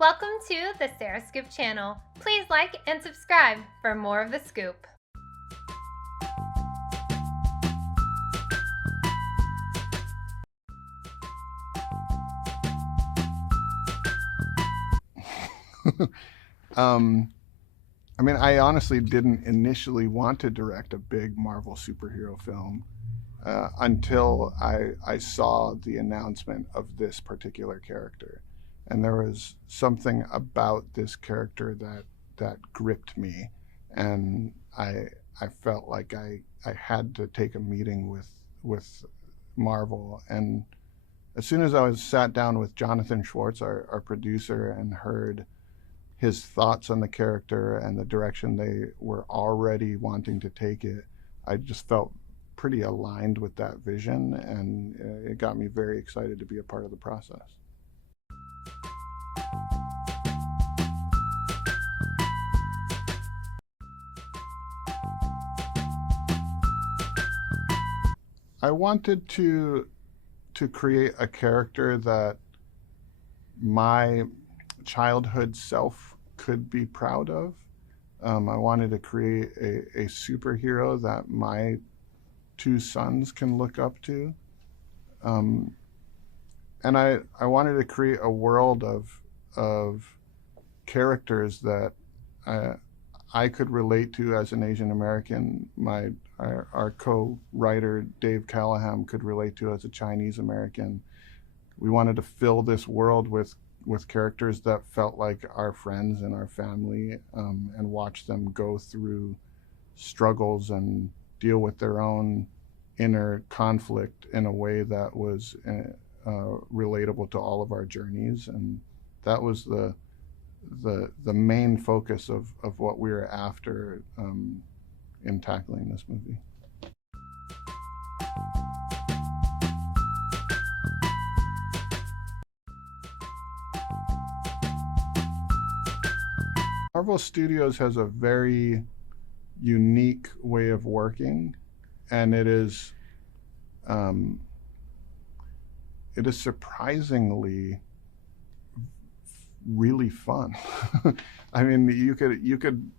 Welcome to the Sarah Scoop channel. Please like and subscribe for more of the scoop. I mean, I honestly didn't initially want to direct a big Marvel superhero film until I saw the announcement of this particular character. And there was something about this character that gripped me. And I felt like I had to take a meeting with Marvel. And as soon as I was sat down with Jonathan Schwartz, our producer, and heard his thoughts on the character and the direction they were already wanting to take it, I just felt pretty aligned with that vision, and it got me very excited to be a part of the process. I wanted to create a character that my childhood self could be proud of. I wanted to create a superhero that my two sons can look up to. And I wanted to create a world of characters that I could relate to as an Asian American. Our co-writer Dave Callahan could relate to as a Chinese American. We wanted to fill this world with characters that felt like our friends and our family, and watch them go through struggles and deal with their own inner conflict in a way that was relatable to all of our journeys. And that was the main focus of what we were after in tackling this movie. Marvel Studios has a very unique way of working, and it is surprisingly really fun. I mean, you could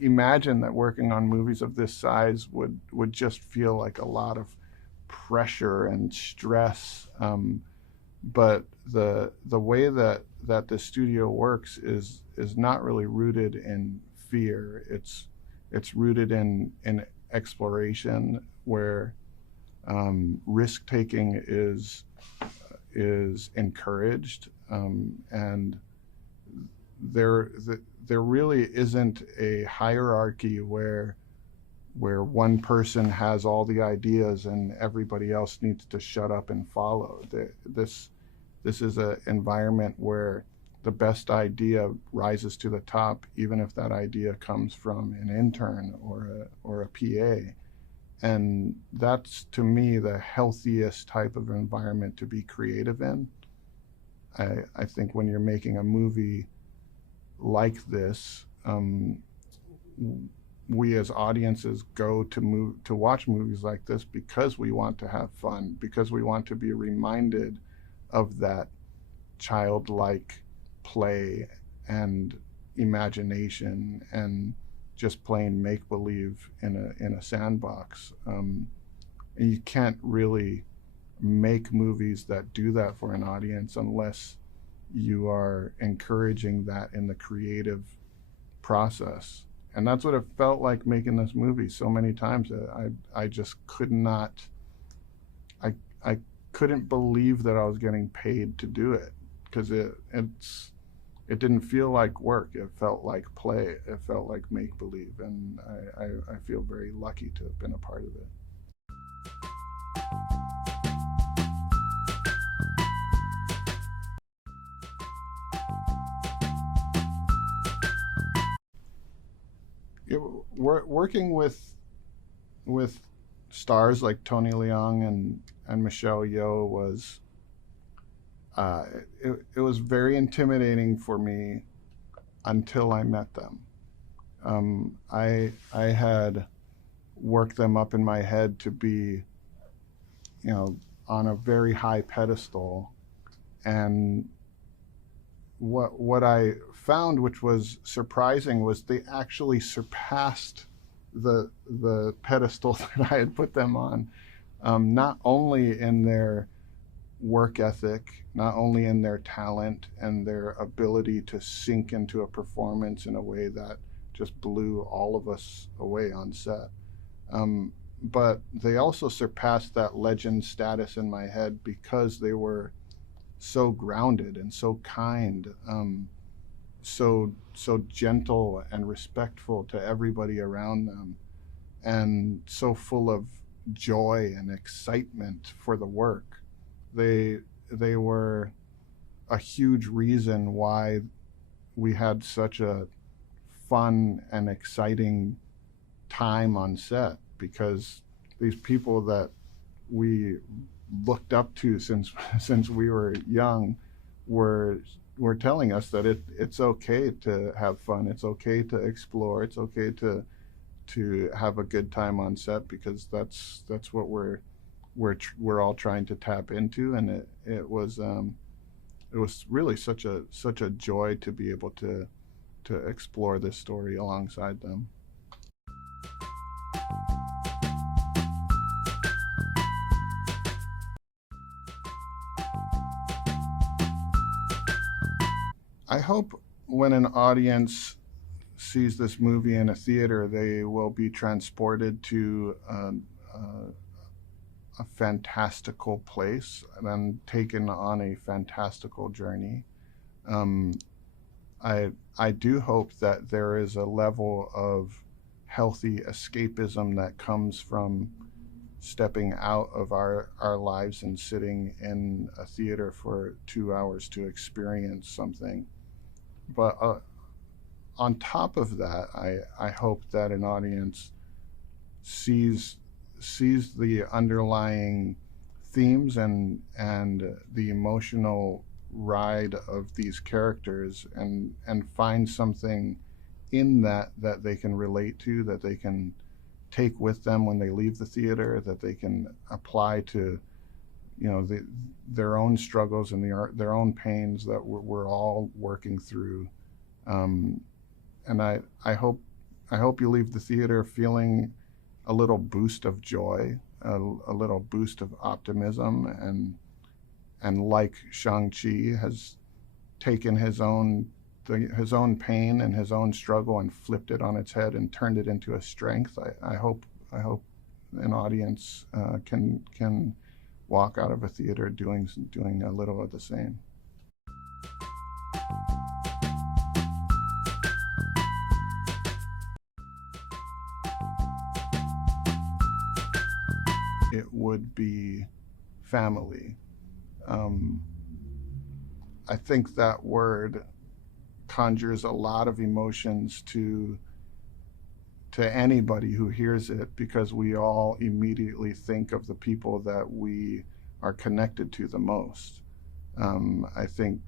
imagine that working on movies of this size would just feel like a lot of pressure and stress. But the way that the studio works is not really rooted in fear. It's rooted in exploration, where risk taking is encouraged, and there really isn't a hierarchy where one person has all the ideas and everybody else needs to shut up and follow. This is an environment where the best idea rises to the top, even if that idea comes from an intern or a PA. And that's, to me, the healthiest type of environment to be creative in. I think when you're making a movie like this, we as audiences go to watch movies like this because we want to have fun, because we want to be reminded of that childlike play and imagination and just playing make-believe in a sandbox. And you can't really make movies that do that for an audience unless you are encouraging that in the creative process. And that's what it felt like making this movie so many times. I just could not, I couldn't believe that I was getting paid to do it, because it didn't feel like work. It felt like play. It felt like make-believe, and I feel very lucky to have been a part of it. Working with stars like Tony Leung and Michelle Yeoh was it was very intimidating for me until I met them. I had worked them up in my head to be, on a very high pedestal, and what I found, which was surprising, was they actually surpassed the pedestal that I had put them on, not only in their work ethic, not only in their talent and their ability to sink into a performance in a way that just blew all of us away on set, but they also surpassed that legend status in my head because they were so grounded and so kind, so gentle and respectful to everybody around them, and so full of joy and excitement for the work. They were a huge reason why we had such a fun and exciting time on set, because these people that we looked up to since we were young were telling us that it's okay to have fun, it's okay to explore, it's okay to have a good time on set, because that's what we're all trying to tap into. And it was really such a joy to be able to explore this story alongside them. I hope when an audience sees this movie in a theater, they will be transported to a fantastical place and taken on a fantastical journey. I do hope that there is a level of healthy escapism that comes from stepping out of our lives and sitting in a theater for 2 hours to experience something. But on top of that, I hope that an audience sees the underlying themes and the emotional ride of these characters, and find something in that they can relate to, that they can take with them when they leave the theater, that they can apply to, their own struggles and their own pains that we're all working through. And I hope you leave the theater feeling a little boost of joy, a little boost of optimism, and like Shang-Chi has taken his own pain and his own struggle and flipped it on its head and turned it into a strength. I hope an audience can walk out of a theater doing a little of the same. It would be family. I think that word conjures a lot of emotions to anybody who hears it, because we all immediately think of the people that we are connected to the most. I think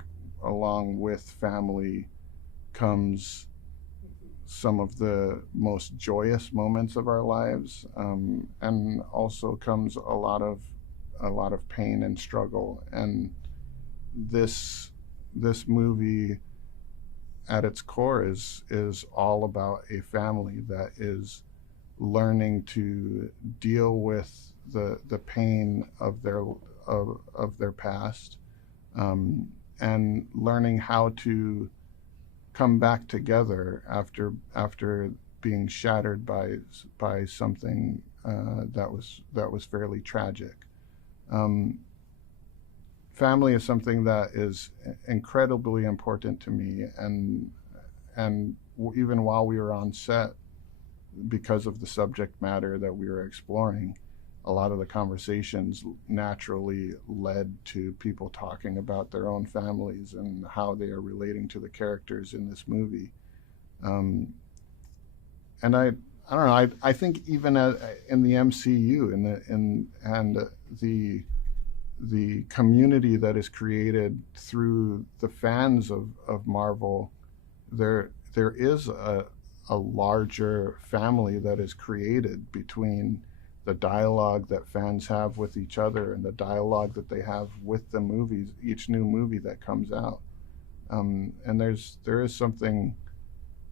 along with family comes some of the most joyous moments of our lives, and also comes a lot of pain and struggle. And this movie at its core is all about a family that is learning to deal with the pain of their past, and learning how to come back together after being shattered by something that was fairly tragic. Family is something that is incredibly important to me, and even while we were on set, because of the subject matter that we were exploring, a lot of the conversations naturally led to people talking about their own families and how they are relating to the characters in this movie. And I don't know. I think even in the MCU, and the community that is created through the fans of Marvel, there is a larger family that is created between the dialogue that fans have with each other and the dialogue that they have with the movies, each new movie that comes out. And there is something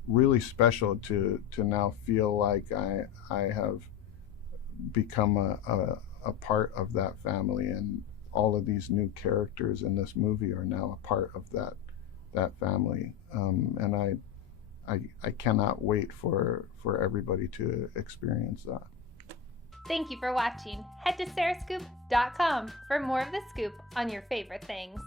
really special to now feel like I have become a part of that family, and all of these new characters in this movie are now a part of that family. And I cannot wait for everybody to experience that. Thank you for watching. Head to sarahscoop.com for more of the scoop on your favorite things.